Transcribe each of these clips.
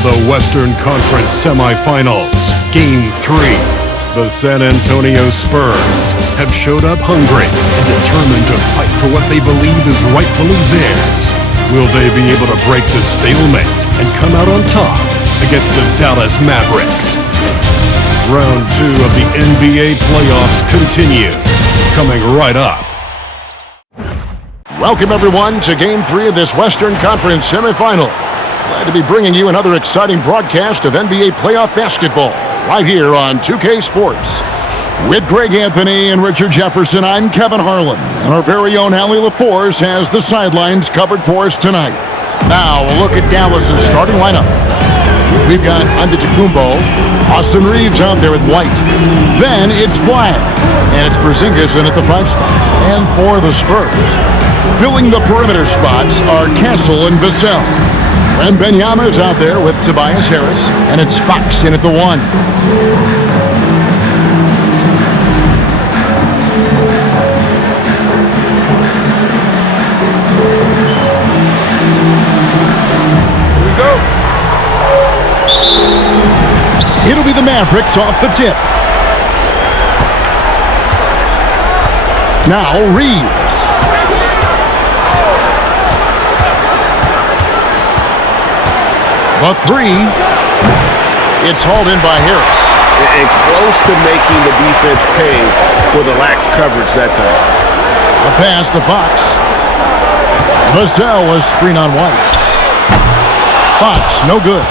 The Western Conference Semifinals, Game 3. The San Antonio Spurs have showed up hungry and determined to fight for what they believe is rightfully theirs. Will they be able to break the stalemate and come out on top against the Dallas Mavericks? Round 2 of the NBA playoffs continue, coming right up. Welcome, everyone, to Game 3 of this Western Conference semifinal. Glad to be bringing you another exciting broadcast of NBA playoff basketball right here on 2K Sports. With Greg Anthony and Richard Jefferson, I'm Kevin Harlan, and our very own Allie LaForce has the sidelines covered for us tonight. Now, a look at Dallas's starting lineup. We've got Antetokounmpo, Austin Reeves out there with White. Then it's Flag, and it's Porzingis in at the 5 spot. And for the Spurs, filling the perimeter spots are Castle and Vassell. And Benyama's out there with Tobias Harris, and it's Fox in at the 1. Here we go. It'll be the Mavericks off the tip. Now Reeves. The 3, it's hauled in by Harris. And close to making the defense pay for the lax coverage that time. A pass to Fox. Vassell was screen on White. Fox, no good.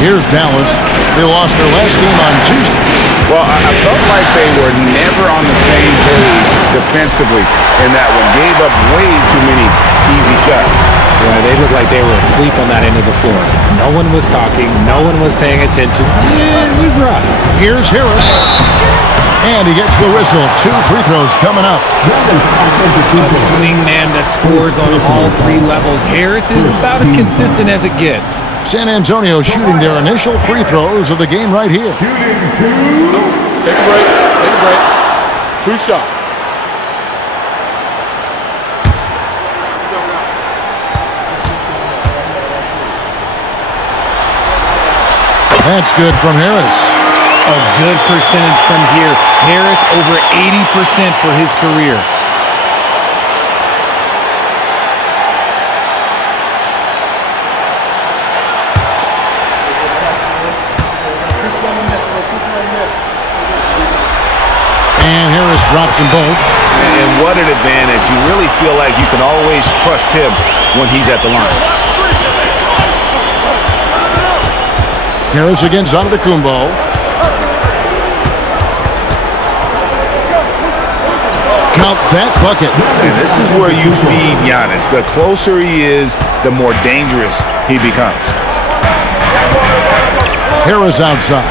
Here's Dallas. They lost their last game on Tuesday. Well, I felt like they were never on the same page defensively in that one. Gave up way too many easy shots. Yeah, they looked like they were asleep on that end of the floor. No one was talking. No one was paying attention. Yeah, it was rough. Here's Harris. And he gets the whistle. 2 free throws coming up. A swing man that scores on all 3 levels. Harris is about as consistent as it gets. San Antonio shooting their initial free throws of the game right here. Take a break. Take a break. 2 shots. That's good from Harris. A good percentage from here. Harris over 80% for his career. And Harris drops them both. And what an advantage. You really feel like you can always trust him when he's at the line. Harris against Antetokounmpo. Count that bucket. And this is where you feed Giannis. The closer he is, the more dangerous he becomes. Harris outside.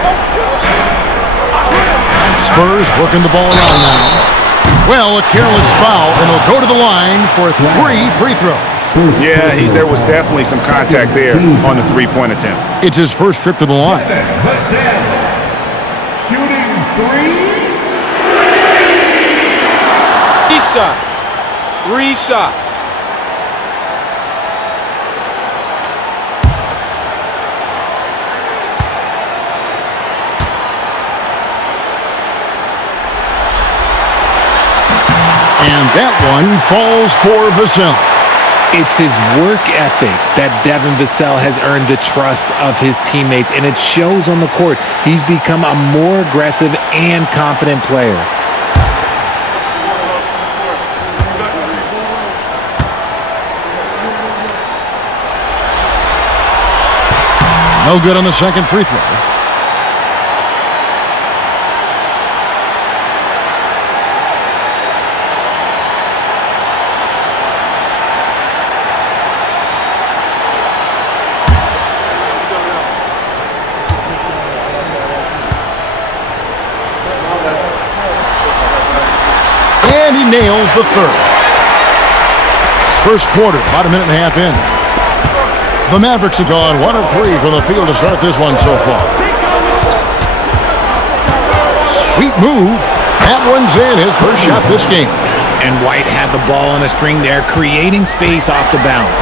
Spurs working the ball around now. Well, a careless foul, and he'll go to the line for 3 free throws. Yeah, there was definitely some contact there on the 3-point attempt. It's his first trip to the line. Shooting 3. 3 shots. 3 shots. And that one falls for Vassell. It's his work ethic that Devin Vassell has earned the trust of his teammates, and it shows on the court. He's become a more aggressive and confident player. No good on the second free throw. And he nails the third. First quarter, about a minute and a half in. The Mavericks have gone 1 of 3 from the field to start this one so far. Sweet move. That one's in, his first shot this game. And White had the ball on a string there, creating space off the bounce.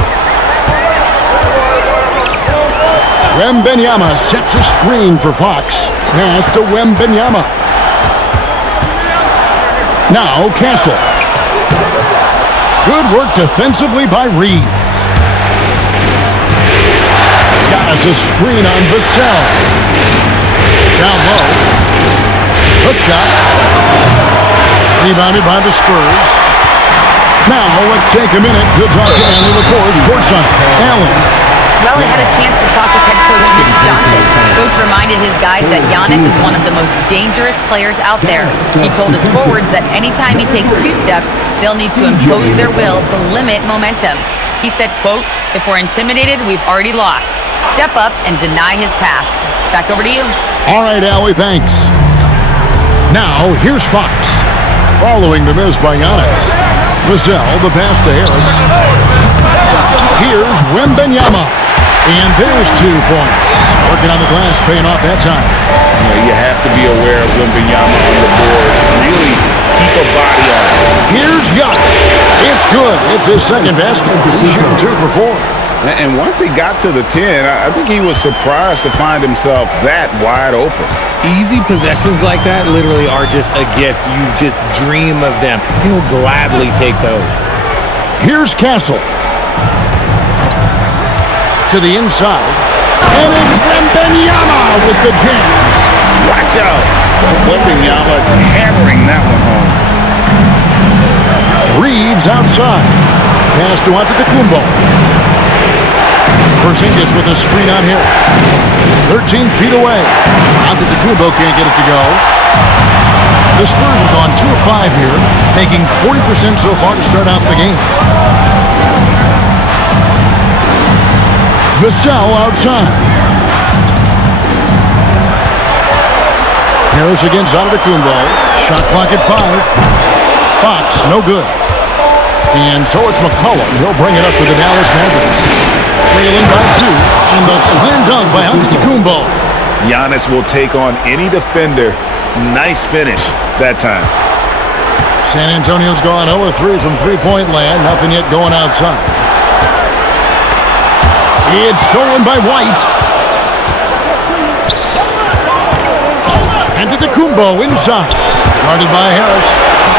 Wembenyama sets a screen for Fox. Pass to Wembenyama. Now Castle. Good work defensively by Reeves. Got us a screen on Vassell. Down low. Hook shot. Rebounded by the Spurs. Now let's take a minute to talk to Allen LaForce courtside. Allen. Well, he had a chance to talk with head coach Mitch Johnson. Coach reminded his guys that Giannis is one of the most dangerous players out there. He told his forwards that anytime he takes 2 steps, they'll need to impose their will to limit momentum. He said, quote, "If we're intimidated, we've already lost. Step up and deny his path." Back over to you. All right, Allie, thanks. Now, here's Fox. Following the miss by Giannis. Vassell, the pass to Harris. Here's Wembenyama. And there's 2 points. Working on the glass, paying off that time. You have to be aware of Wembenyama on the boards. Really keep a body on it. Here's Giannis. It's good. It's his second basket. He's shooting 2 for 4. And once he got to the 10, I think he was surprised to find himself that wide open. Easy possessions like that literally are just a gift. You just dream of them. He'll gladly take those. Here's Castle. To the inside. And it's Wembenyama with the jam. Watch out. Wembenyama hammering that one home. Reeves outside. Pass to Antetokounmpo. Porzingis with a screen on Harris. 13 feet away. Antetokounmpo can't get it to go. The Spurs have gone 2 of 5 here, making 40% so far to start out the game. Vassell outside. Harris against Antetokounmpo. Shot clock at 5. Fox, no good. And so it's McCollum. He'll bring it up to the Dallas Mavericks. Trailing by 2. And the slam dunk by Antetokounmpo. Giannis will take on any defender. Nice finish that time. San Antonio's gone 0-3 from three-point land. Nothing yet going outside. It's stolen by White. Antetokounmpo inside. Guarded by Harris.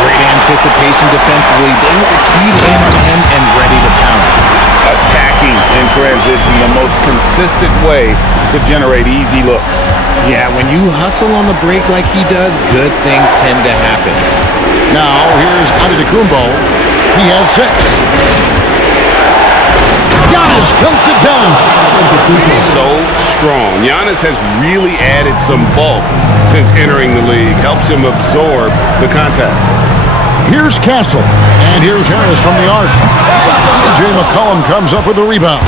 Great anticipation defensively. They were keyed in on him and ready to pounce. Attacking in transition, the most consistent way to generate easy looks. Yeah, when you hustle on the break like he does, good things tend to happen. Now, here's Antetokounmpo. He has 6. Giannis comes it down. So strong. Giannis has really added some bulk since entering the league. Helps him absorb the contact. Here's Castle. And here's Harris from the arc. C.J. McCollum comes up with the rebound.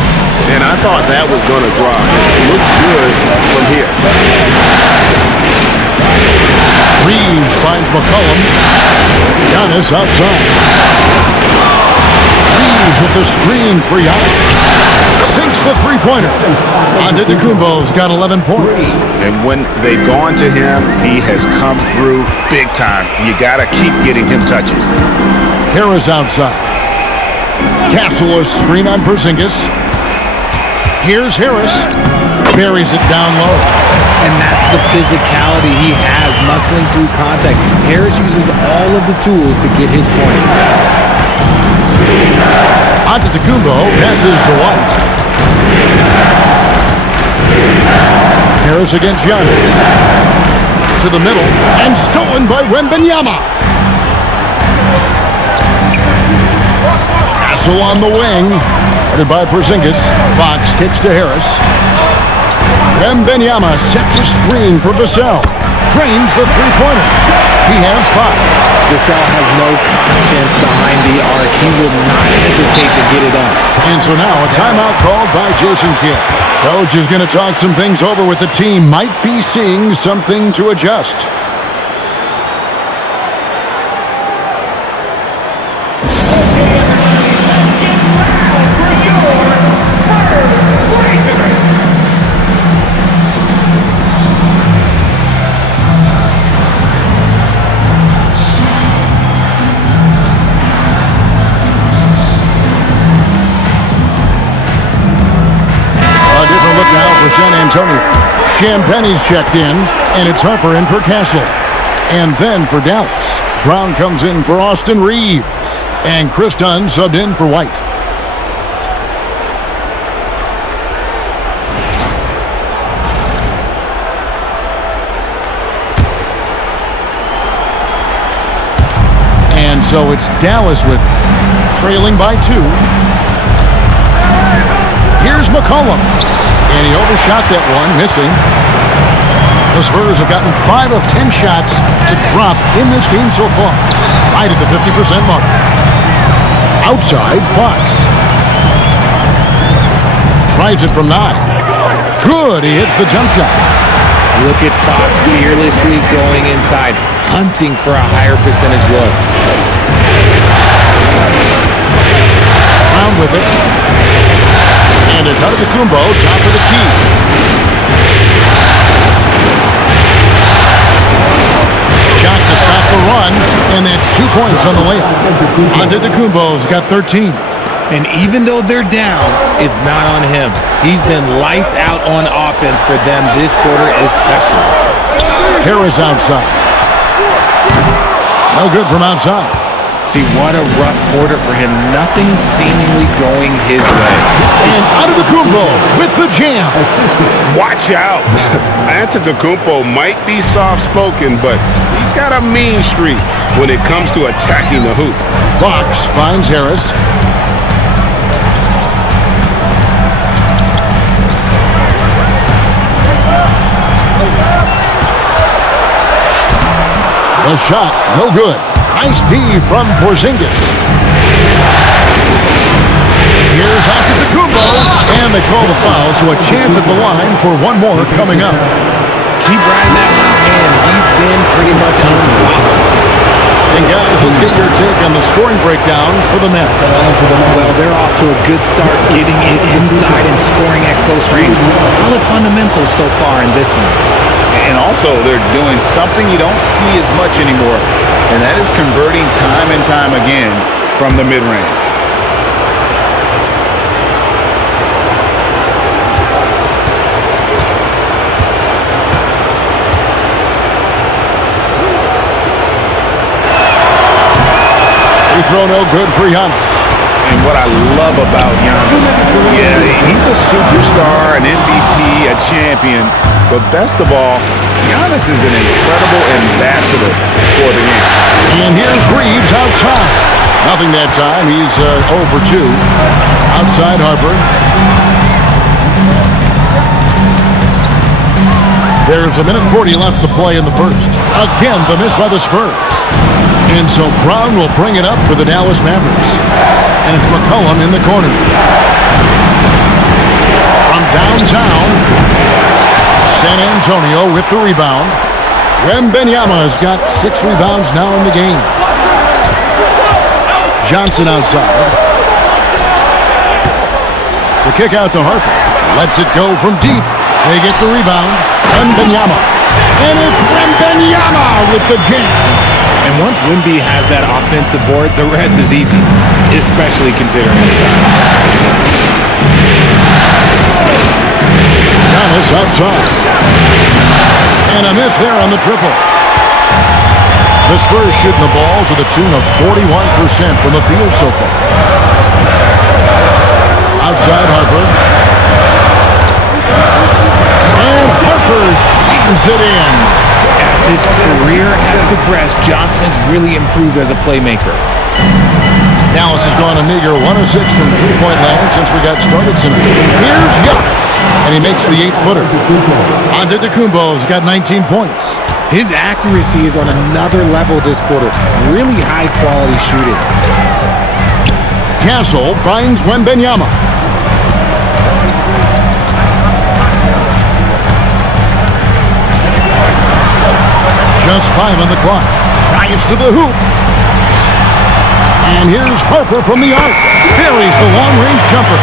And I thought that was going to drop. It looked good from here. Reeves finds McCollum. Giannis outside. Reeves with the screen for Giannis. Sinks the three-pointer. Antetokounmpo's got 11 points. And when they've gone to him, he has come through big time. You got to keep getting him touches. Harris outside. Castle a screen on Porzingis. Here's Harris. Buries it down low. And that's the physicality he has, muscling through contact. Harris uses all of the tools to get his points. Antetokounmpo passes to White. Harris against Giannis. To the middle. And stolen by Wembenyama. Castle on the wing. Guarded by Porzingis. Fox kicks to Harris. Wembenyama sets a screen for Vassell. Trains the three-pointer. He has 5. Vassell has no conscience behind the arc. He will not hesitate to get it up. And so now a timeout called by Jason Kidd. Coach is going to talk some things over with the team. Might be seeing something to adjust. San Antonio. Champagne's checked in, and it's Harper in for Castle. And then for Dallas, Brown comes in for Austin Reeves. And Chris Dunn subbed in for White. And so it's Dallas with it, trailing by 2. Here's McCollum. And he overshot that one, missing. The Spurs have gotten 5 of 10 shots to drop in this game so far. Right at the 50% mark. Outside, Fox. Tries it from 9. Good, he hits the jump shot. Look at Fox fearlessly going inside, hunting for a higher percentage look. Brown with it. And it's out of the Kumbo, top of the key. Shot to stop the run, and that's 2 points on the layup. Antetokounmpo's got 13. And even though they're down, it's not on him. He's been lights out on offense for them this quarter especially. Harris outside. No good from outside. See, what a rough quarter for him. Nothing seemingly going his way. And Antetokounmpo with the jam. Watch out. Antetokounmpo might be soft-spoken, but he's got a mean streak when it comes to attacking the hoop. Fox finds Harris. The shot, no good. Nice D from Porzingis. Here's Antetokounmpo, and they call the foul, so a chance at the line for one more coming up. Keep riding that hot hand. He's been pretty much unstoppable. And guys, let's get your take on the scoring breakdown for the Mavericks. Well, they're off to a good start getting it inside and scoring at close range. Solid fundamentals so far in this one. And also, they're doing something you don't see as much anymore, and that is converting time and time again from the mid-range. Free throw no good for Giannis. And what I love about Giannis, he's a superstar, an MVP, a champion, but best of all, Giannis is an incredible ambassador for the game. And here's Reeves outside. Nothing that time. He's 0 for 2. Outside Harper. There's a minute and 40 left to play in the first. Again, the miss by the Spurs. And so Brown will bring it up for the Dallas Mavericks. And it's McCollum in the corner. From downtown, San Antonio with the rebound. Wembanyama's got 6 rebounds now in the game. Johnson outside. The kick out to Harper. Lets it go from deep. They get the rebound. Wembanyama. And it's Wembanyama with the jam. And once Wemby has that offensive board, the rest is easy, especially considering his size. Giannis outside. And a miss there on the triple. The Spurs shooting the ball to the tune of 41% from the field so far. Outside Harper. And Harper slams it in. As his career has progressed, Johnson has really improved as a playmaker. Dallas has gone a meager 1 of 6 from three-point land since we got started tonight. Here's Giannis, and he makes the 8-footer. Antetokounmpo's got 19 points. His accuracy is on another level this quarter. Really high-quality shooting. Castle finds Wembanyama. Just 5 on the clock. Drives to the hoop. And here's Harper from the arc. Buries the long-range jumper.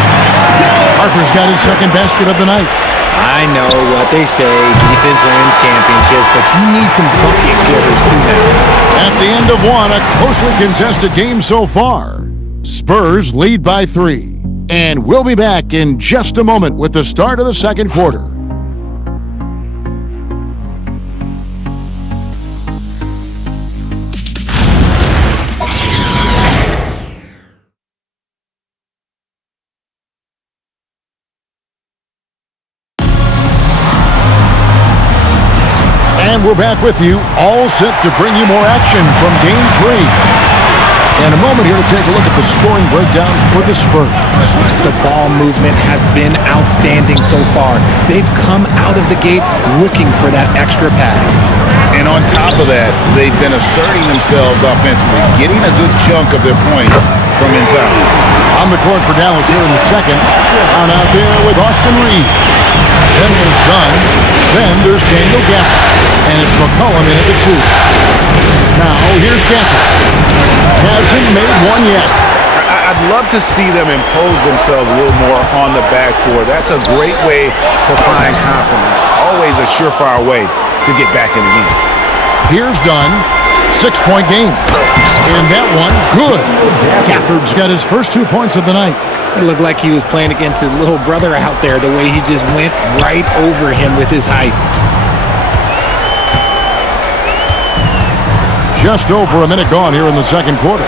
Harper's got his second basket of the night. I know what they say, defense wins championships, but you need some bucket getters too now. At the end of one, a closely contested game so far. Spurs lead by 3. And we'll be back in just a moment with the start of the second quarter. And we're back with you, all set to bring you more action from Game 3. And a moment here to take a look at the scoring breakdown for the Spurs. The ball movement has been outstanding so far. They've come out of the gate looking for that extra pass. And on top of that, they've been asserting themselves offensively, getting a good chunk of their points from inside. On the court for Dallas here in the second. On out there with Austin Reed. Then there's Dunn. Then there's Daniel Gafford. And it's McCollum in at the 2. Now here's Gafford. Hasn't made one yet. I'd love to see them impose themselves a little more on the backboard. That's a great way to find confidence. Always a surefire way to get back in the game. Here's Dunn. 6-point game. And that one, good. Gafford's got his first 2 points of the night. It looked like he was playing against his little brother out there, the way he just went right over him with his height. Just over a minute gone here in the second quarter.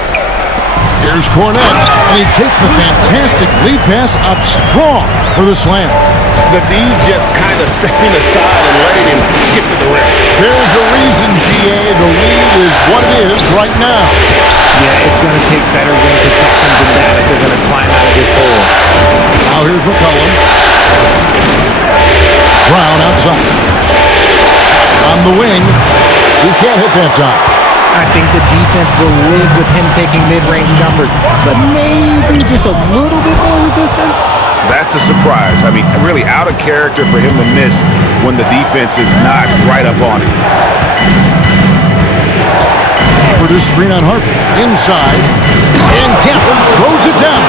Here's Cornette, and he takes the fantastic lead pass up strong for the slam. The D just kind of stepping aside and letting him get to the rim. There's a reason, GA, the lead is what it is right now. Yeah, it's going to take better rim protection than that if they're going to climb out of this hole. Now here's McCollum. Brown outside. On the wing. He can't hit that time. I think the defense will live with him taking mid-range jumpers, but maybe just a little bit more resistance. That's a surprise. I mean, really out of character for him to miss when the defense is not right up on him. For this screen on Harper. Inside. And Gafford throws it down.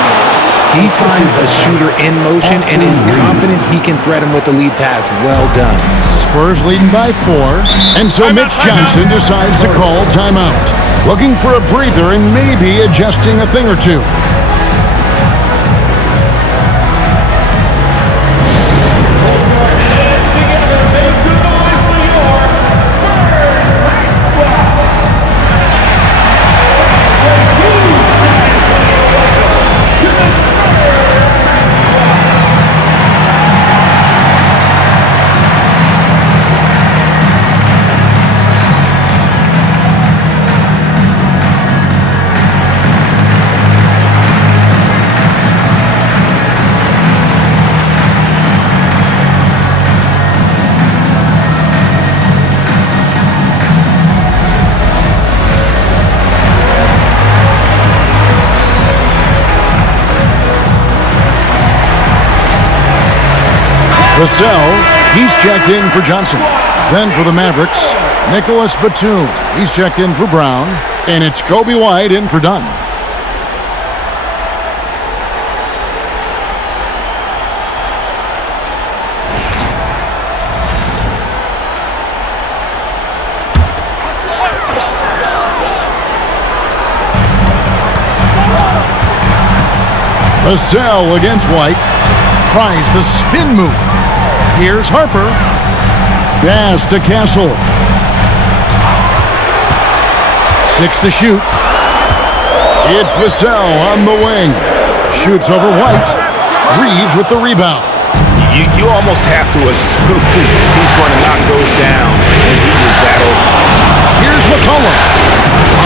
He finds a shooter in motion and is confident he can thread him with the lead pass. Well done. Spurs leading by 4. And so Mitch Johnson decides to call timeout. Looking for a breather and maybe adjusting a thing or two. Vassell, he's checked in for Johnson. Then for the Mavericks, Nicholas Batum. He's checked in for Brown. And it's Kobe White in for Dunn. Vassell against White. Tries the spin move. Here's Harper. Pass to Castle. 6 to shoot. It's Vassell on the wing. Shoots over White. Reeves with the rebound. You almost have to assume he's going to knock those down when he is that open. Here's McCollum.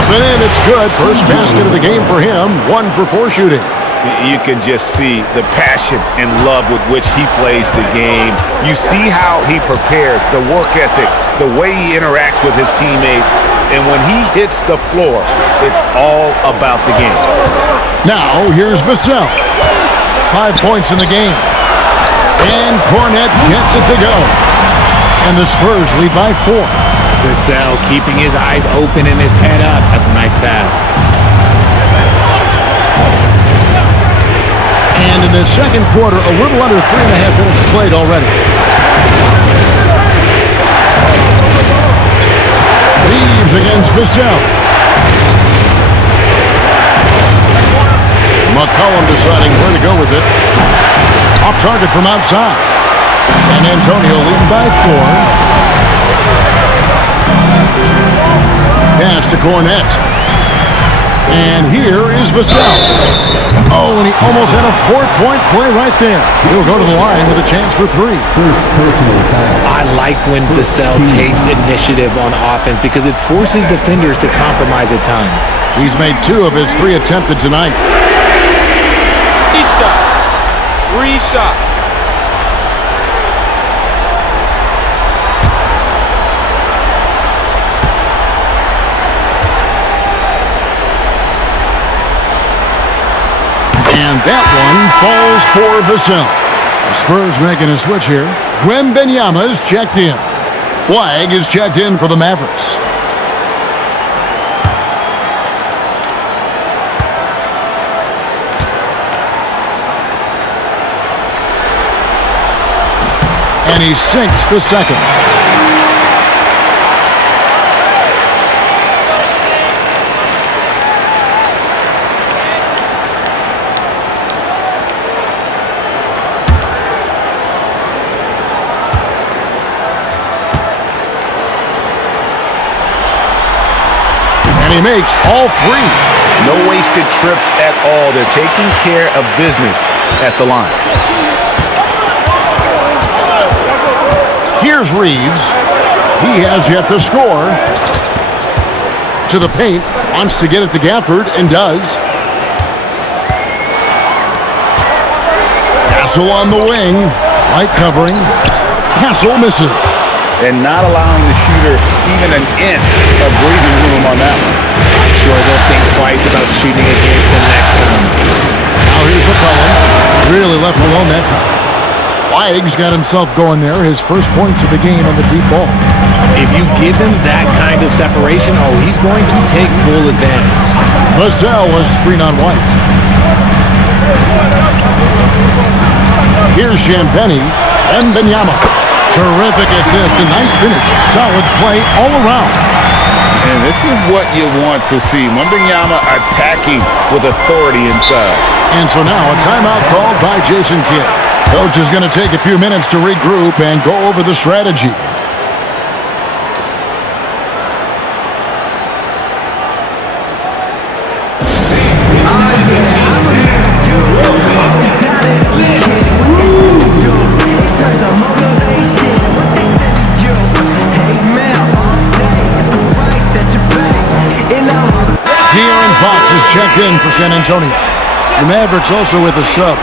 Up and in, it's good. First basket of the game for him. 1 for 4 shooting. You can just see the passion and love with which he plays the game. You see how he prepares, the work ethic, the way he interacts with his teammates. And when he hits the floor, it's all about the game. Now, here's Vassell. 5 points in the game. And Cornette gets it to go. And the Spurs lead by 4. Vassell keeping his eyes open and his head up. That's a nice pass. And in the second quarter, a little under 3.5 minutes played already. Reeves against Vassell. McCollum deciding where to go with it. Off target from outside. San Antonio leading by 4. Pass to Cornette. And here is Vassell. Oh, and he almost had a 4-point play right there. He'll go to the line with a chance for 3. I like when Vassell takes initiative on offense because it forces defenders to compromise at times. He's made 2 of his 3 attempted tonight. Three shots. And that one falls for Vassell. The Spurs making a switch here. Wembanyama's checked in. Flag is checked in for the Mavericks. And he sinks the second. He makes all 3. No wasted trips at all. They're taking care of business at the line. Here's Reeves. He has yet to score. To the paint. Wants to get it to Gafford and does. Castle on the wing. Light covering. Castle misses. And not allowing the shooter even an inch of breathing room on that one. I'm sure they'll think twice about shooting against him next time. Now here's McCollum. Really left alone that time. Flag's got himself going there. His first points of the game on the deep ball. If you give him that kind of separation, he's going to take full advantage. Vassell was screen on White. Here's Champagny and Wembanyama. Terrific assist, a nice finish. Solid play all around. And this is what you want to see. Wembanyama attacking with authority inside. And so now a timeout called by Jason Kidd. Coach is going to take a few minutes to regroup and go over the strategy. Checked in for San Antonio. The Mavericks also with a sub.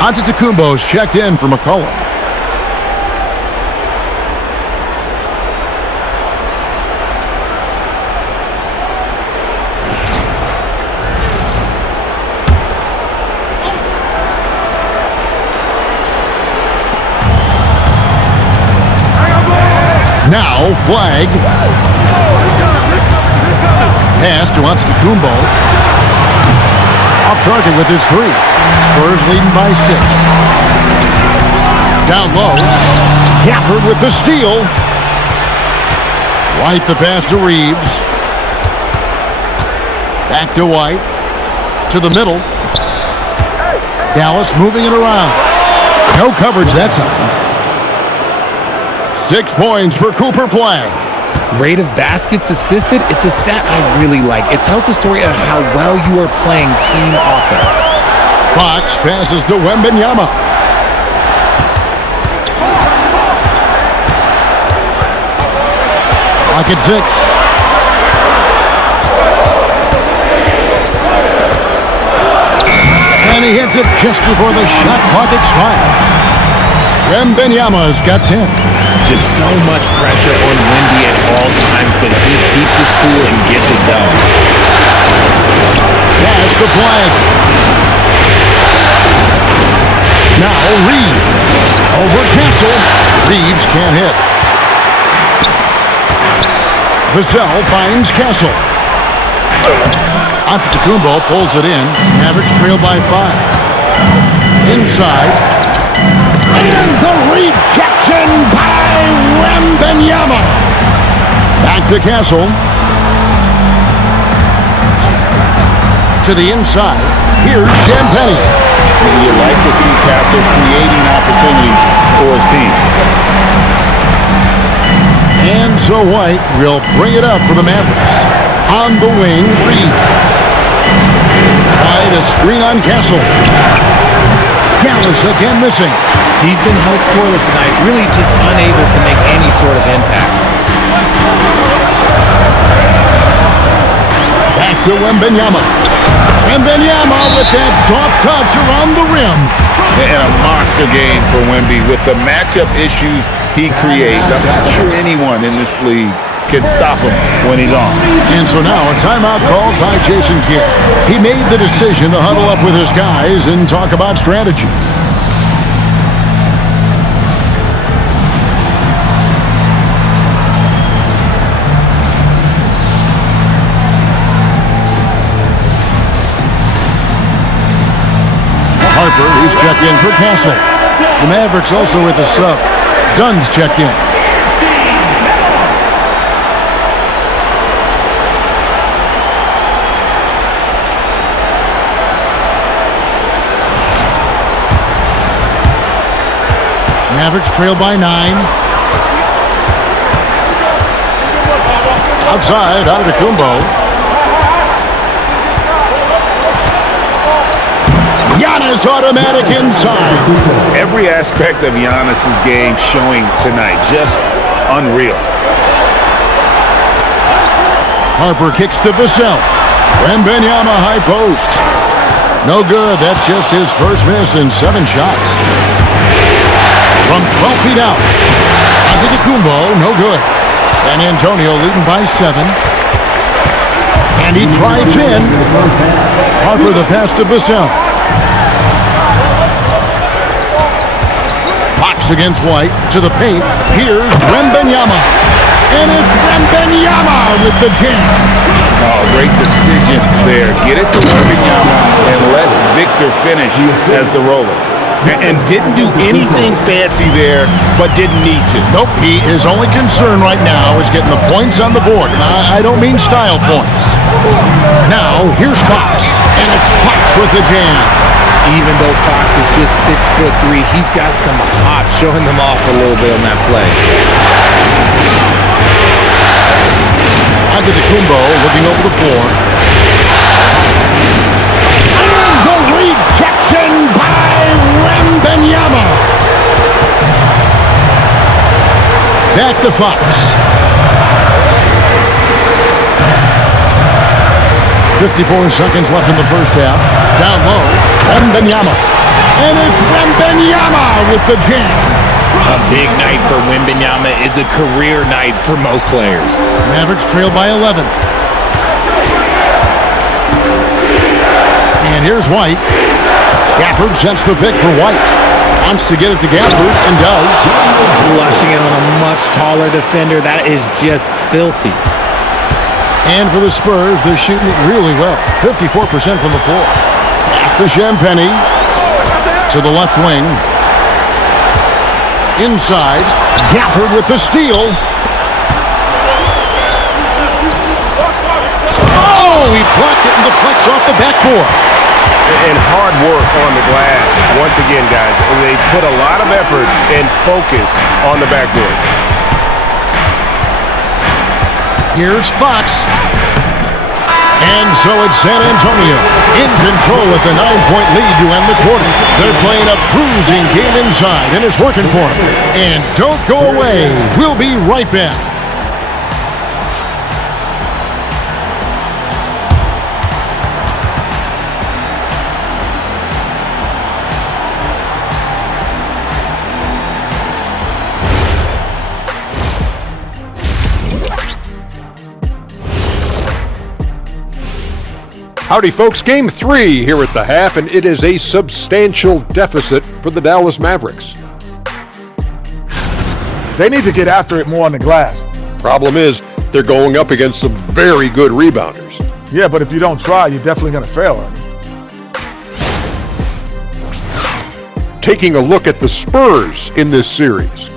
Antetokounmpo's checked in for McCollum. Now Flag. Pass to Antetokounmpo. Off target with his 3. Spurs leading by 6. Down low. Gafford with the steal. White the pass to Reeves. Back to White. To the middle. Dallas moving it around. No coverage that time. 6 points for Cooper Flag. Rate of baskets assisted, it's a stat I really like. It tells the story of how well you are playing team offense. Fox passes to Wembanyama. Clock at 6. And he hits it just before the shot clock expires. Wembanyama's got 10. Just so much pressure on Wemby at all times, but he keeps his cool and gets it done. Pass to Flag. Now Reeves. Over Castle. Reeves can't hit. Vassell finds Castle. Antetokounmpo pulls it in. Mavericks trail by 5. Inside. And the rejection by Wembanyama. Back to Castle. To the inside. Here's Champagny. You like to see Castle creating opportunities for his team. And so White will bring it up for the Mavericks. On the wing, Reeves. White a screen on Castle. Dallas again missing. He's been held scoreless tonight, really just unable to make any sort of impact. Back to Wembanyama. Wembanyama with that soft touch around the rim. And a monster game for Wemby with the matchup issues he creates. I'm not sure anyone in this league can stop him when he's on. And so now a timeout called by Jason Kidd. He made the decision to huddle up with his guys and talk about strategy. Harper, he's checked in for Castle. The Mavericks also with a sub. Dunn's checked in. Mavericks trail by 9. Outside, Antetokounmpo. Giannis automatic inside. Every aspect of Giannis's game showing tonight. Just unreal. Harper kicks to Vassell. Wembanyama high post. No good. That's just his first miss in 7 shots. From 12 feet out. Antetokounmpo, no good. San Antonio leading by 7. And he drives in. Harper the pass to Vassell. Fox against White to the paint. Here's Wembanyama. And it's Wembanyama with the jam. Oh, great decision there. Get it to Wembanyama and let Victor finish as the roller. And didn't do anything fancy there, but didn't need to. Nope, his only concern right now is getting the points on the board. And I don't mean style points. Now, here's Fox. And it's Fox with the jam. Even though Fox is just 6'3", he's got some hop, showing them off a little bit on that play. Antetokounmpo looking over the floor. And the rejection by Wembanyama. Back to Fox. 54 seconds left in the first half. Down low, Wembanyama. And it's Wembanyama with the jam. A big night for Wembanyama is a career night for most players. Mavericks trail by 11. And here's White. Gafford sets the pick for White. Wants to get it to Gafford and does. Flushing it on a much taller defender. That is just filthy. And for the Spurs, they're shooting it really well. 54% from the floor. Pass to Champagnie. To the left wing. Inside. Gafford with the steal. Oh, he blocked it and deflects off the backboard. And hard work on the glass. Once again, guys, they put a lot of effort and focus on the backboard. Here's Fox. And so it's San Antonio in control with a 9-point lead to end the quarter. They're playing a cruising game inside, and it's working for them. And don't go away. We'll be right back. Howdy, folks. Game 3 here at the half, and it is a substantial deficit for the Dallas Mavericks. They need to get after it more on the glass. Problem is, they're going up against some very good rebounders. Yeah, but if you don't try, you're definitely going to fail, aren't you? Taking a look at the Spurs in this series.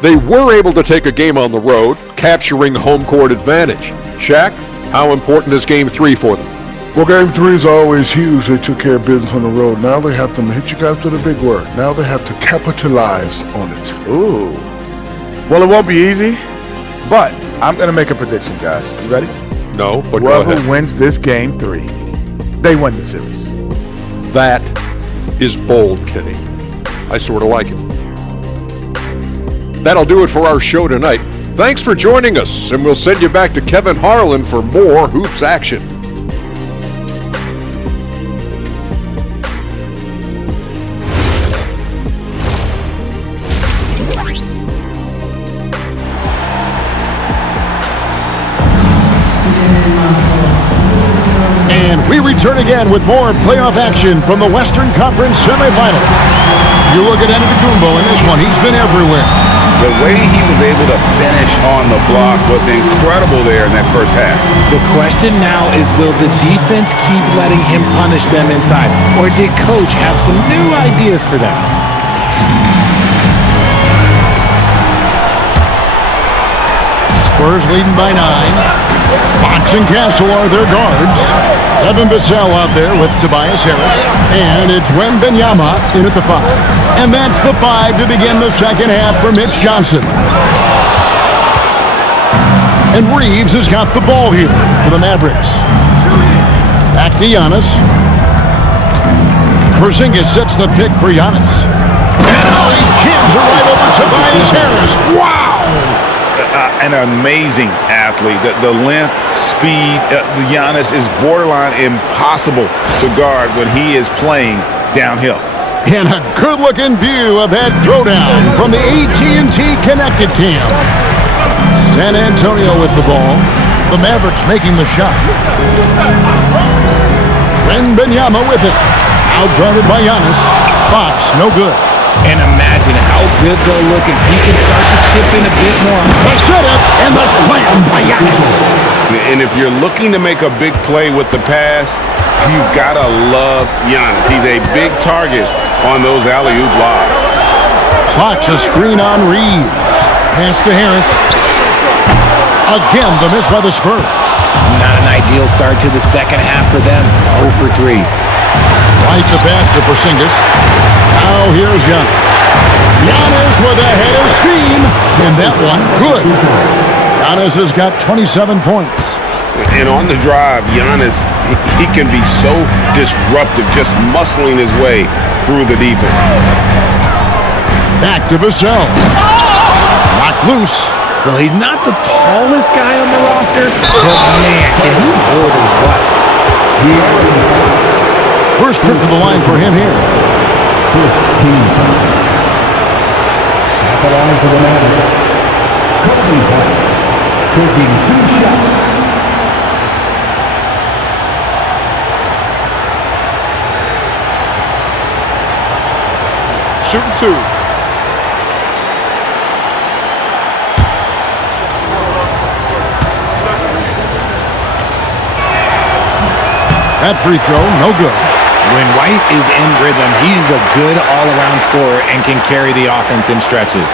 They were able to take a game on the road, capturing home court advantage. Shaq, how important is Game 3 for them? Well, Game 3 is always huge. They took care of business on the road. Now they have to hit you guys with a big word. Now they have to capitalize on it. Ooh. Well, it won't be easy, but I'm going to make a prediction, guys. You ready? No, but whoever go ahead. wins this Game 3, they win the series. That is bold, Kenny. I sort of like it. That'll do it for our show tonight. Thanks for joining us, and we'll send you back to Kevin Harlan for more hoops action. And we return again with more playoff action from the Western Conference semifinal. You look at Antetokounmpo in this one. He's been everywhere. The way he was able to finish on the block was incredible there in that first half. The question now is, will the defense keep letting him punish them inside? Or did Coach have some new ideas for them? Spurs leading by 9. Fox and Castle are their guards. Devin Vassell out there with Tobias Harris. And it's Wembanyama in at the 5. And that's the 5 to begin the second half for Mitch Johnson. And Reeves has got the ball here for the Mavericks. Back to Giannis. Porzingis sets the pick for Giannis. And he jams it right over Tobias Harris. Wow! An amazing athlete. The length, speed, Giannis is borderline impossible to guard when he is playing downhill. And a good-looking view of that throwdown from the AT&T Connected Cam. San Antonio with the ball. The Mavericks making the shot. Wembanyama with it. Outguarded by Giannis. Fox, no good. And imagine how good they'll look if he can start to chip in a bit more. The setup and the slam by Giannis. And if you're looking to make a big play with the pass, you've got to love Giannis. He's a big target on those alley-oop lobs. Fox a screen on Reeves. Pass to Harris. Again, the miss by the Spurs. Not an ideal start to the second half for them. 0 for 3. Right the pass to Porzingis. Now here's Giannis. Giannis with a head of steam. And that one, good. Giannis has got 27 points. And on the drive, Giannis, he can be so disruptive, just muscling his way through the defense. Back to Vassell. Knocked loose. Well, he's not the tallest guy on the roster, but man, can he order what? First trip to the line for him here. First team. At the line for the Mavericks. Kobe White taking 2 shots. Shooting 2. That free throw, no good. When White is in rhythm, he is a good all-around scorer and can carry the offense in stretches.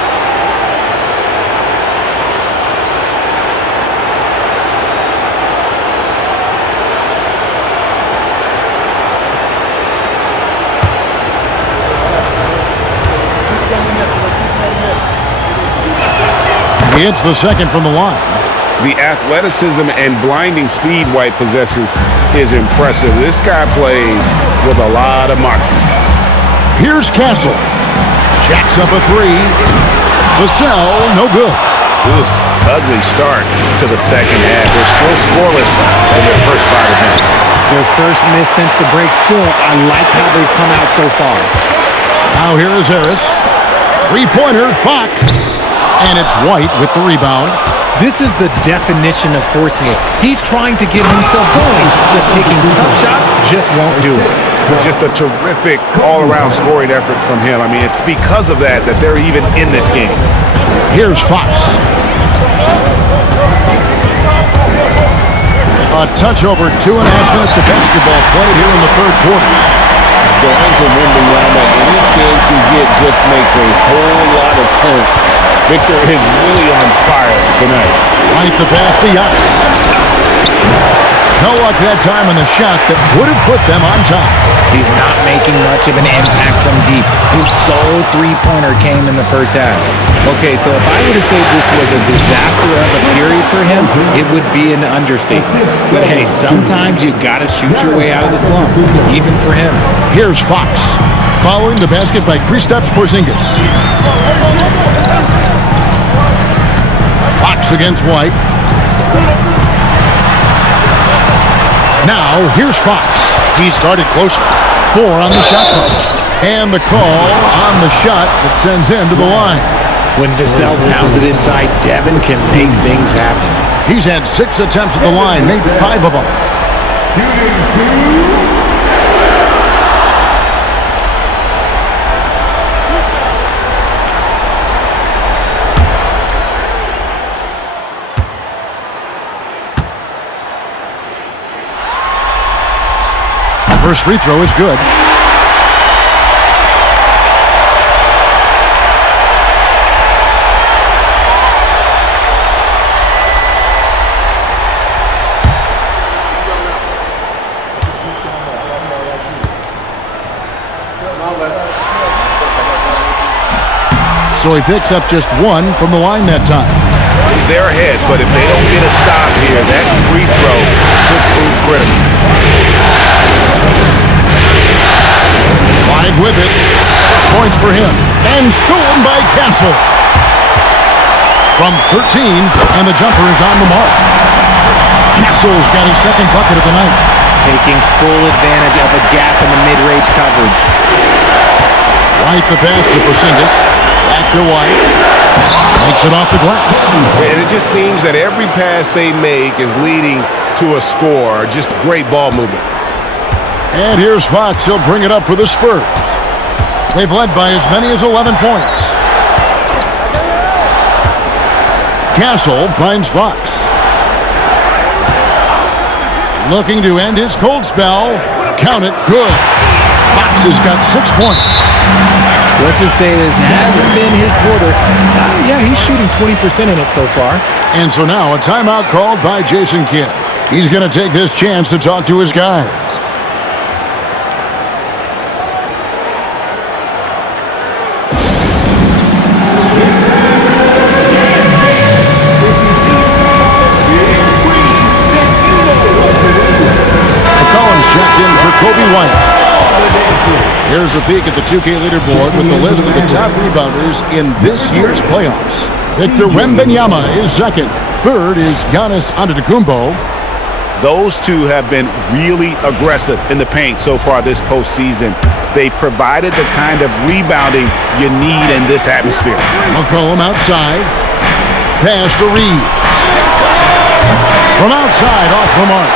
He hits the second from the line. The athleticism and blinding speed White possesses is impressive. This guy plays with a lot of moxie. Here's Castle. Jacks up a 3. Vassell, no good. This ugly start to the second half. They're still scoreless in their first 5 attempts. Their first miss since the break. Still, I like how they've come out so far. Now here is Harris. 3-pointer, Fox. And it's White with the rebound. This is the definition of forcing it. He's trying to get himself going, but taking tough shots just won't do it. Just a terrific all-around scoring effort from him. I mean, it's because of that they're even in this game. Here's Fox. A touch over 2.5 minutes of basketball played here in the third quarter. Going to Wembanyama, any chance you get just makes a whole lot of sense. Victor is really on fire tonight. Right the pass to Giannis. No luck that time on the shot that would have put them on top. He's not making much of an impact from deep. His sole 3-pointer came in the first half. Okay, so if I were to say this was a disaster of a period for him, it would be an understatement. But hey, sometimes you gotta shoot your way out of the slump, even for him. Here's Fox. following the basket by Kristaps Porzingis. Fox against White. Now, here's Fox. He's guarded closer. 4 on the shot clock. And the call on the shot that sends him to the line. When Vassell pounds it inside, Devin can make things happen. He's had 6 attempts at the line, made 5 of them. First free throw is good. So he picks up just 1 from the line that time. They're ahead, but if they don't get a stop here, that free throw could prove critical. Wide with it. 6 points for him. And stolen by Castle. From 13, and the jumper is on the mark. Castle's got his second bucket of the night. Taking full advantage of a gap in the mid-range coverage. White the pass to Porzingis. Back to White. Makes it off the glass. And it just seems that every pass they make is leading to a score. Just great ball movement. And here's Fox. He'll bring it up for the Spurs. They've led by as many as 11 points. Castle finds Fox. Looking to end his cold spell. Count it. Good. Fox has got 6 points. Let's just say this hasn't been his quarter. Yeah, he's shooting 20% in it so far. And so now a timeout called by Jason Kidd. He's going to take this chance to talk to his guys. McCollum's checked in for Kobe White. Here's a peek at the 2K leaderboard with the list of the top rebounders in this year's playoffs. Victor Wembanyama is second. Third is Giannis Antetokounmpo. Those two have been really aggressive in the paint so far this postseason. They've provided the kind of rebounding you need in this atmosphere. McCollum outside. Pass to Reeves. From outside, off the mark.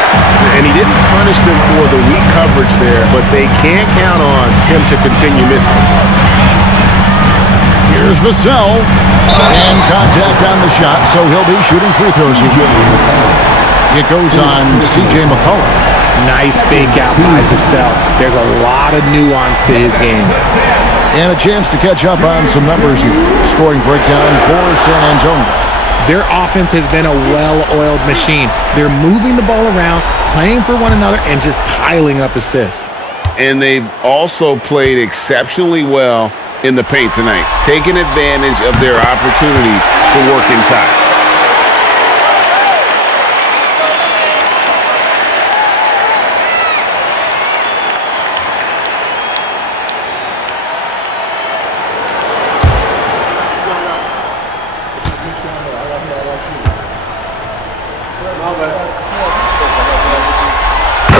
And he didn't punish them for the weak coverage there, but they can't count on him to continue missing. Here's Vassell. And contact on the shot, so he'll be shooting free throws again. It goes on C.J. McCollum. Nice fake out by Vassell. There's a lot of nuance to his game. And a chance to catch up on some numbers here. Scoring breakdown for San Antonio. Their offense has been a well-oiled machine. They're moving the ball around, playing for one another, and just piling up assists. And they've also played exceptionally well in the paint tonight, taking advantage of their opportunity to work inside.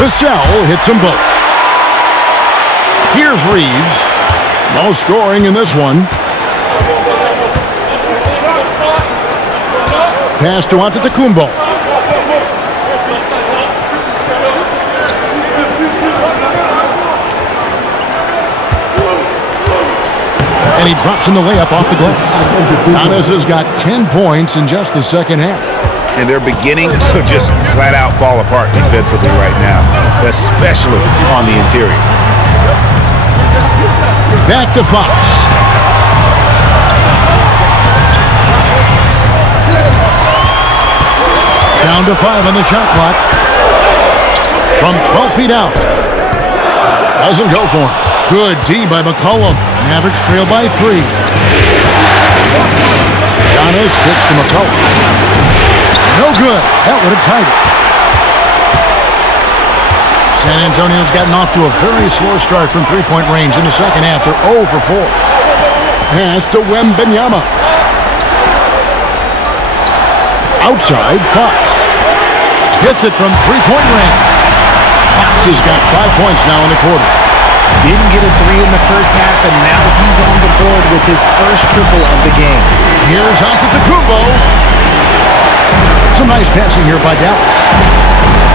Vassell hits them both. Here's Reeves. No scoring in this one. Pass to Antetokounmpo. And he drops in the layup off the glass. Giannis has got 10 points in just the second half. And they're beginning to just flat out fall apart defensively right now, especially on the interior. Back to Fox. Down to 5 on the shot clock. From 12 feet out. Doesn't go for him. Good D by McCollum. Mavericks trail by 3. Giannis kicks to McCollum. No good. That would have tied it. San Antonio's gotten off to a very slow start from three-point range in the second half. They're 0 for 4. Pass to Wembanyama. Outside, Fox. Hits it from three-point range. Fox has got 5 points now in the quarter. Didn't get a three in the first half, and now he's on the board with his first triple of the game. Here's Antetokounmpo. Some nice passing here by Dallas.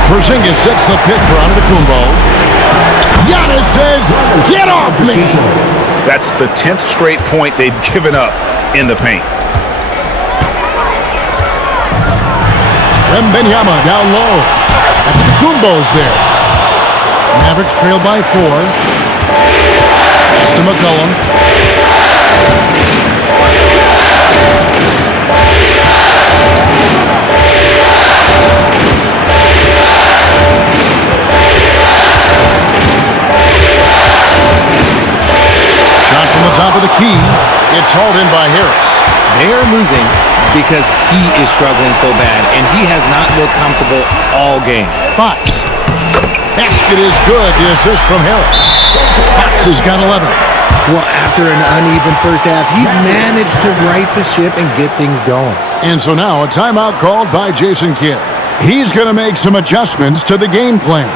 Porzingis sets the pick for Antetokounmpo. Giannis says, "Get off me!" That's the 10th straight point they've given up in the paint. Wembanyama down low. Antetokounmpo's there. Mavericks trail by 4. Pass to McCollum. Shot from the top of the key. It's hauled in by Harris. They're losing because he is struggling so bad, and he has not looked comfortable all game. Fox. Basket is good. The assist from Harris. Fox has got 11. Well, after an uneven first half, he's managed to right the ship and get things going. And so now a timeout called by Jason Kidd. He's going to make some adjustments to the game plan.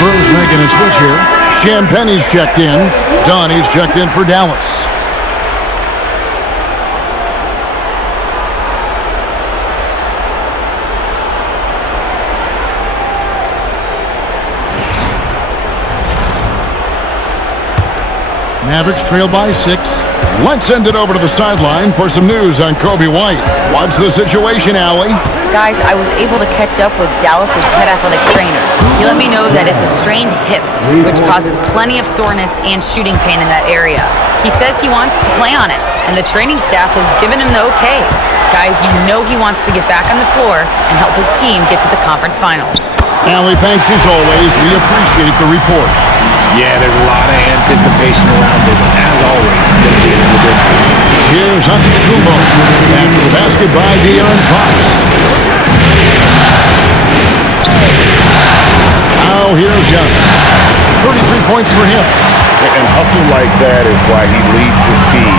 Spurs making a switch here. Champagne's checked in. Donnie's checked in for Dallas. Mavericks trail by 6. Let's send it over to the sideline for some news on Kobe White. What's the situation, Allie? Guys, I was able to catch up with Dallas's head athletic trainer. He let me know that it's a strained hip, which causes plenty of soreness and shooting pain in that area. He says he wants to play on it, and the training staff has given him the okay. Guys, you know he wants to get back on the floor and help his team get to the conference finals. Allie, thanks as always. We appreciate the report. Yeah, there's a lot of anticipation around this, as always. Here's Antetokounmpo. After the basket by De'Aaron Fox. Now here's Young. 33 points for him. And hustle like that is why he leads his team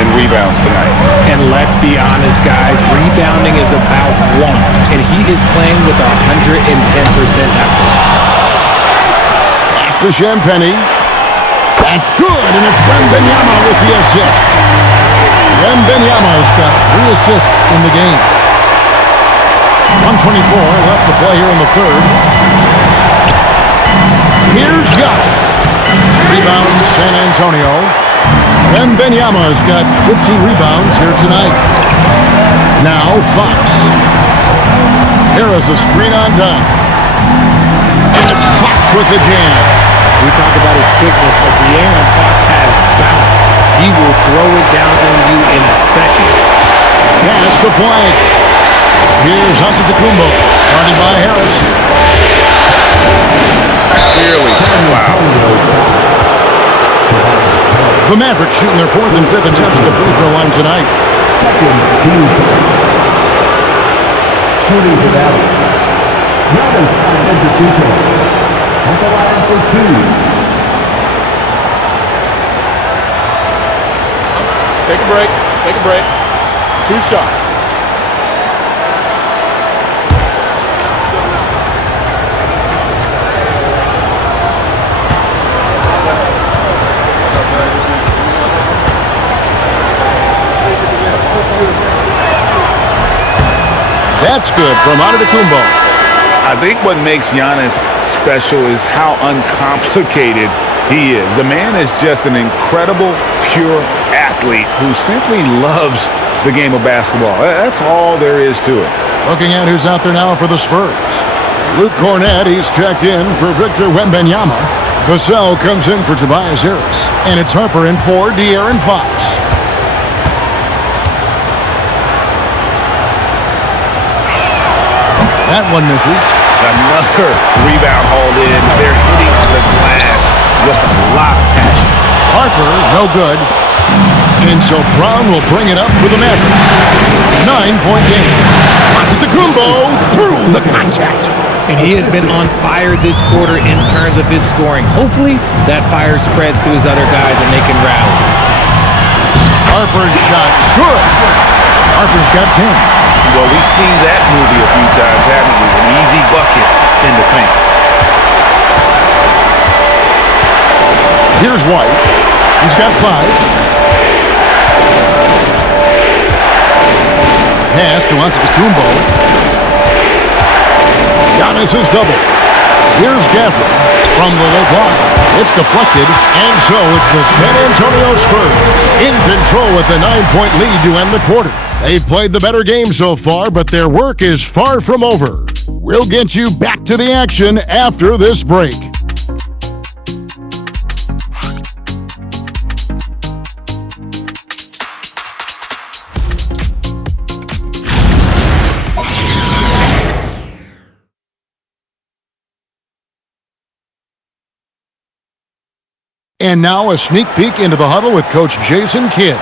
in rebounds tonight. And let's be honest, guys, rebounding is about want, and he is playing with 110% effort. To Champagne. That's good, and it's Wembanyama with the assist. Wembanyama's got 3 assists in the game. 124 left to play here in the third. Here's Giannis. Rebound, San Antonio. Wembanyama's got 15 rebounds here tonight. Now Fox. Here is a screen on down. And it's Fox with the jam. We talk about his quickness, but De'Aaron Fox has bounce. He will throw it down on you in a second. Pass to flank. Here's Antetokounmpo. Guarded by Harris. Clearly foul. The Mavericks shooting their 4th and 5th attempts at the free throw line tonight. Second team. Shooting for Dallas. Giannis Antetokounmpo. At the line for 2. Take a break. Take a break. 2 shots. That's good from Antetokounmpo. I think what makes Giannis special is how uncomplicated he is. The man is just an incredible, pure athlete who simply loves the game of basketball. That's all there is to it. Looking at who's out there now for the Spurs. Luke Cornett, he's checked in for Victor Wembanyama. Vassell comes in for Tobias Harris. And it's Harper in for De'Aaron Fox. That one misses. Another rebound hauled in. They're hitting the glass with a lot of passion. Harper, no good. And so Brown will bring it up for the Mavericks. 9-point game. Antetokounmpo through the contact. And he has been on fire this quarter in terms of his scoring. Hopefully, that fire spreads to his other guys and they can rally. Harper's shot's good. Harper's got 10. Well, we've seen that movie a few times, haven't we? An easy bucket in the paint. Here's White. He's got 5. Pass to Antetokounmpo. Giannis is double. Here's Gafford from the low block. It's deflected, and so it's the San Antonio Spurs in control with the 9-point lead to end the quarter. They've played the better game so far, but their work is far from over. We'll get you back to the action after this break. And now a sneak peek into the huddle with Coach Jason Kidd.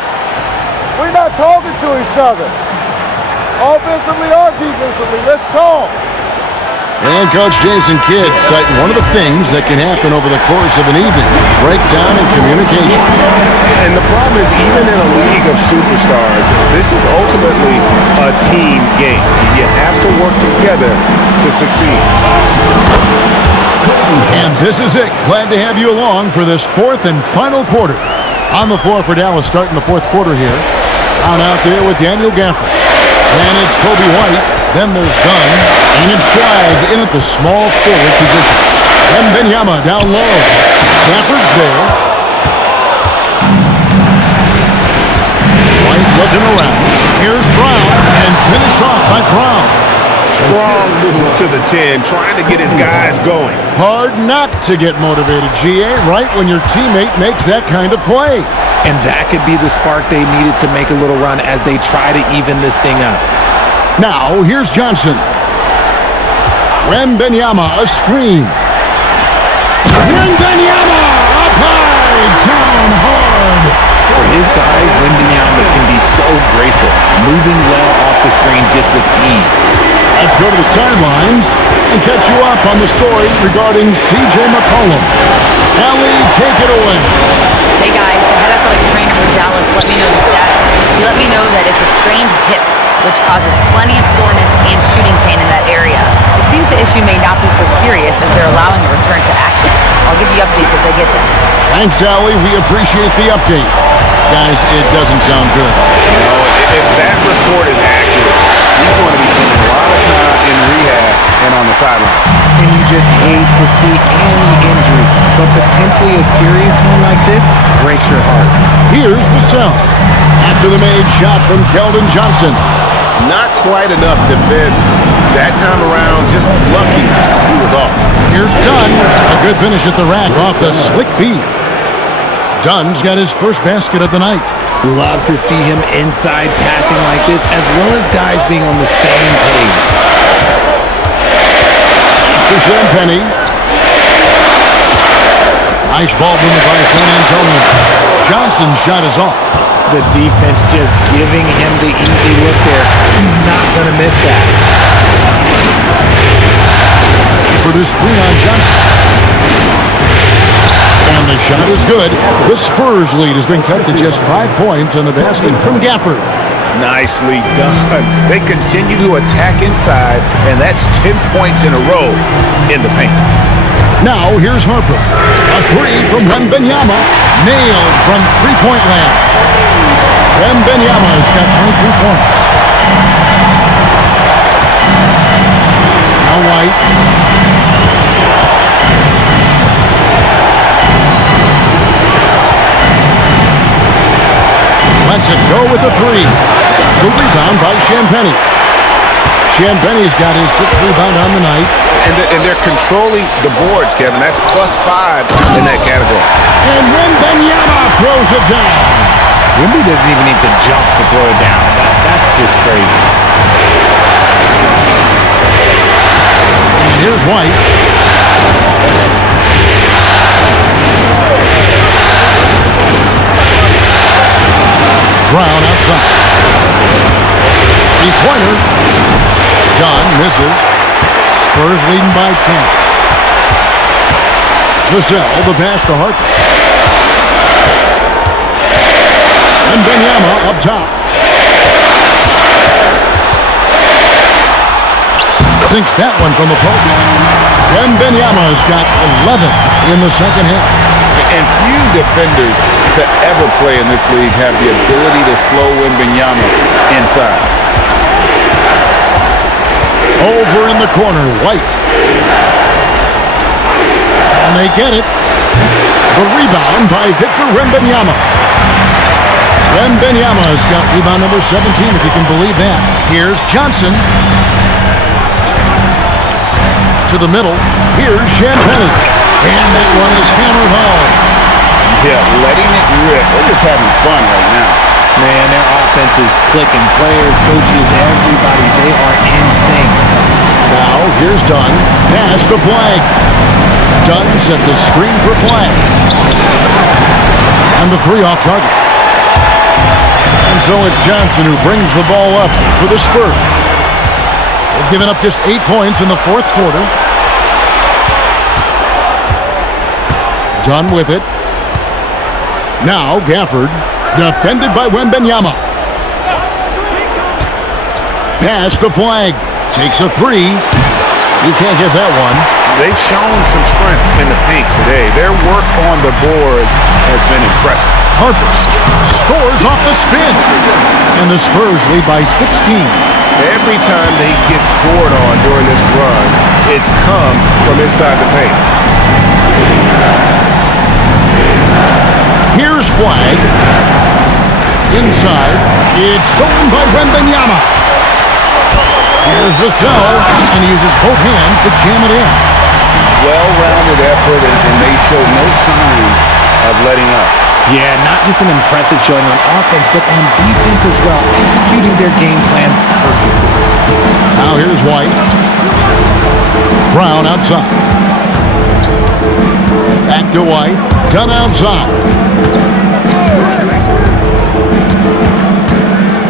We're not talking to each other. Offensively or defensively, let's talk. And Coach Jason Kidd citing one of the things that can happen over the course of an evening, breakdown in communication. And the problem is, even in a league of superstars, this is ultimately a team game. You have to work together to succeed. And this is it. Glad to have you along for this fourth and final quarter. On the floor for Dallas starting the fourth quarter here. Brown out there with Daniel Gafford. And it's Kobe White. Then there's Dunn. And it's Flag in at the small forward position. And Benyama down low. Gafford's there. White looking around. Here's Brown. And finished off by Brown. Strong move to the 10, trying to get his guys going. Hard not to get motivated, GA, right when your teammate makes that kind of play. And that could be the spark they needed to make a little run as they try to even this thing up. Now, here's Johnson. Wembanyama, a screen. Wembanyama, up high, down hard. For his size, Wembanyama can be so graceful, moving well off the screen just with ease. Let's go to the sidelines and catch you up on the story regarding C.J. McCollum. Allie, take it away. Hey guys, the head athletic trainer for Dallas let me know the status. He let me know that it's a strained hip, which causes plenty of soreness and shooting pain in that area. It seems the issue may not be so serious as they're allowing a return to action. I'll give you updates as I get them. Thanks, Allie. We appreciate the update. Guys, it doesn't sound good. No, if that report is accurate, he's going to be spending a lot of time in rehab and on the sideline. And you just hate to see any injury, but potentially a serious one like this breaks your heart. Here's the sound. After the made shot from Keldon Johnson. Not quite enough defense that time around. Just lucky he was off. Here's Dunn. A good finish at the rack off the slick feed. Dunn's got his first basket of the night. Love to see him inside passing like this, as well as guys being on the same page. To Champagny. Nice ball movement by San Antonio. Johnson's shot is off. The defense just giving him the easy look there. He's not going to miss that. For the screen on Johnson. And the shot is good. The Spurs lead has been cut to just 5 points on the basket from Gafford. Nicely done. They continue to attack inside, and that's 10 points in a row in the paint. Now here's Harper. A three from Wembanyama. Nailed from three-point land. Wembanyama's got 23 points. Now White. Lets it go with a three. The rebound by Champagny. Champagny's got his 6th rebound on the night. And they're controlling the boards, Kevin. That's +5 in that category. And Wembanyama throws it down. Wemby doesn't even need to jump to throw it down. That's just crazy. And here's White. Brown outside. Three-pointer. Dunn misses. Spurs leading by 10. Vassell, the pass to Harper. And Benyama up top. Sinks that one from the post. And Benyama's got 11 in the second half. And few defenders to ever play in this league have the ability to slow Benyama inside. Over in the corner, White. And they get it. The rebound by Victor Wembanyama. Wembanyama's got rebound number 17, if you can believe that. Here's Johnson. To the middle. Here's Champagnie. And that one is hammered home. Yeah, letting it rip. They're just having fun right now. Man, their offense is clicking. Players, coaches, everybody, they are in sync. Now, here's Dunn. Pass to Flag. Dunn sets a screen for Flag. And the three off target. And so it's Johnson who brings the ball up for the Spurs. They've given up just 8 points in the fourth quarter. Dunn with it. Now Gafford, defended by Wembanyama. Pass to Flag. Takes a three. You can't get that one. They've shown some strength in the paint today. Their work on the boards has been impressive. Harper scores off the spin. And the Spurs lead by 16. Every time they get scored on during this run, it's come from inside the paint. Here's Flag. Inside. It's stolen by Wembanyama. Here's Vassell, and he uses both hands to jam it in. Well-rounded effort, and they show no signs of letting up. Yeah, not just an impressive showing on offense, but on defense as well, executing their game plan perfectly. Now here's White. Brown outside. Back to White. Dunn outside.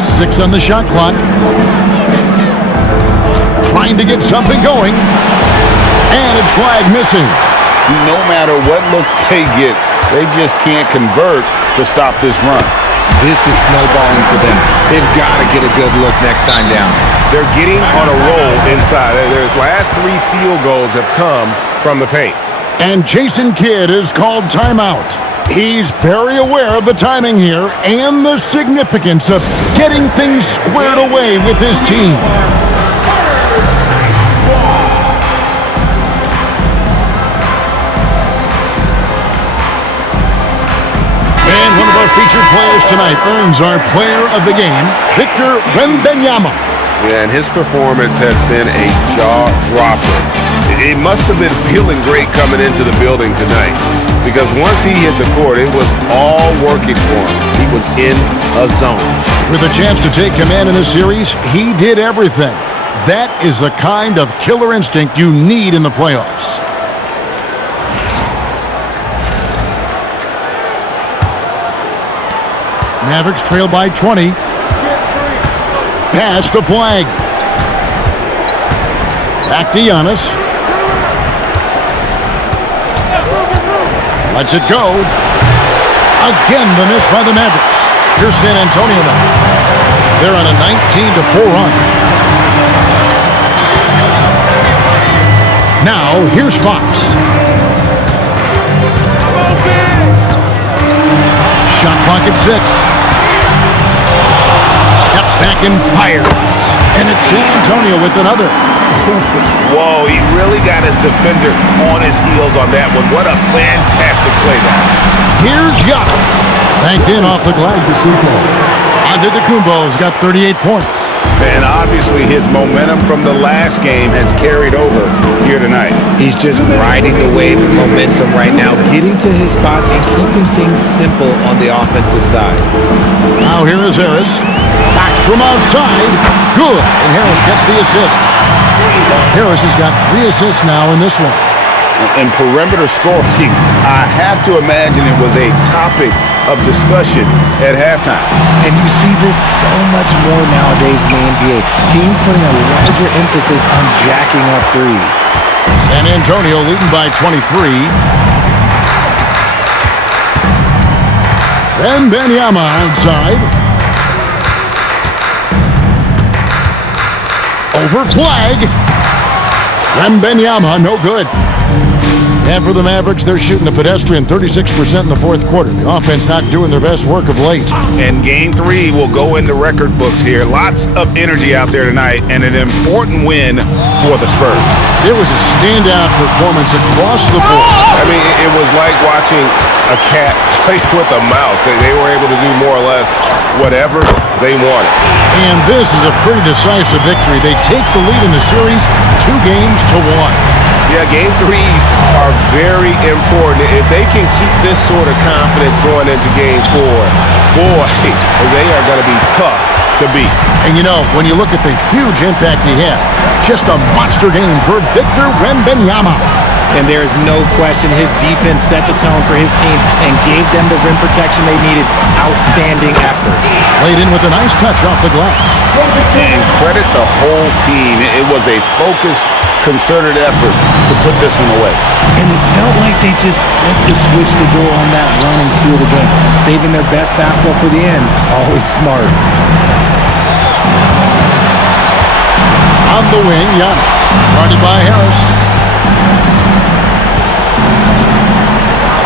6 on the shot clock. Trying to get something going. And it's Flag missing. No matter what looks they get, they just can't convert to stop this run. This is snowballing for them. They've got to get a good look next time down. They're getting on a roll inside. Their last 3 field goals have come from the paint. And Jason Kidd is called timeout. He's very aware of the timing here and the significance of getting things squared away with his team. And one of our featured players tonight earns our player of the game, Victor Wembanyama. Yeah, and his performance has been a jaw-dropper. It must have been feeling great coming into the building tonight, because once he hit the court, it was all working for him. He was in a zone. With a chance to take command in this series, he did everything. That is the kind of killer instinct you need in the playoffs. Mavericks trail by 20. Pass to Flag. Back to Giannis. Lets it go. Again, the miss by the Mavericks. Here's San Antonio now. They're on a 19-4 run. Now, here's Fox. Shot clock at 6. Steps back and fires. And it's San Antonio with another. Whoa, he really got his defender on his heels on that one. What a fantastic play that. Here's Giannis. Banked in off the glass. Antetokounmpo's got 38 points. And obviously his momentum from the last game has carried over here tonight. He's just riding the wave of momentum right now, getting to his spots and keeping things simple on the offensive side. Now here is Harris. Fox from outside. Good. And Harris gets the assist. Harris has got 3 assists now in this one. And perimeter scoring, I have to imagine it was a topic of discussion at halftime. And you see this so much more nowadays in the NBA. Teams putting a larger emphasis on jacking up threes. San Antonio leading by 23. Wembanyama outside. Over flag. Wembanyama, no good. And for the Mavericks, they're shooting a pedestrian 36% in the fourth quarter. The offense not doing their best work of late. And Game 3 will go in the record books here. Lots of energy out there tonight, and an important win for the Spurs. It was a standout performance across the board. I mean, it was like watching a cat play with a mouse. They were able to do more or less whatever they wanted. And this is a pretty decisive victory. They take the lead in the series 2 games to 1. Yeah, Game 3s are very important. If they can keep this sort of confidence going into Game 4, boy, they are going to be tough to beat. And you know, when you look at the huge impact he had, just a monster game for Victor Wembanyama. And there is no question his defense set the tone for his team and gave them the rim protection they needed. Outstanding effort. Played in with a nice touch off the glass. And credit the whole team. It was a focused, concerted effort to put this one away. And it felt like they just flipped the switch to go on that run and seal the game. Saving their best basketball for the end. Always smart. On the wing, Giannis. Guarded by Harris.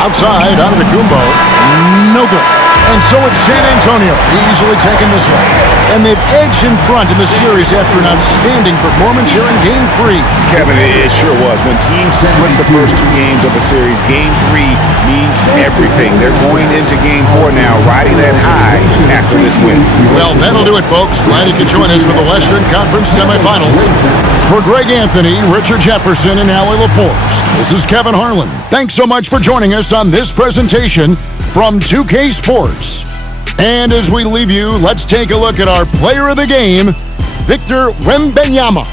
Outside, Antetokounmpo. No good. And so it's San Antonio, easily taking this one. And they've edged in front in the series after an outstanding performance here in Game 3. Kevin, it sure was. When teams split the first 2 games of a series, Game 3 means everything. They're going into Game 4 now, riding that high after this win. Well, that'll do it, folks. Glad you could join us for the Western Conference semifinals. For Greg Anthony, Richard Jefferson, and Allie LaForce, this is Kevin Harlan. Thanks so much for joining us on this presentation from 2K Sports. And as we leave you, let's take a look at our player of the game, Victor Wembanyama.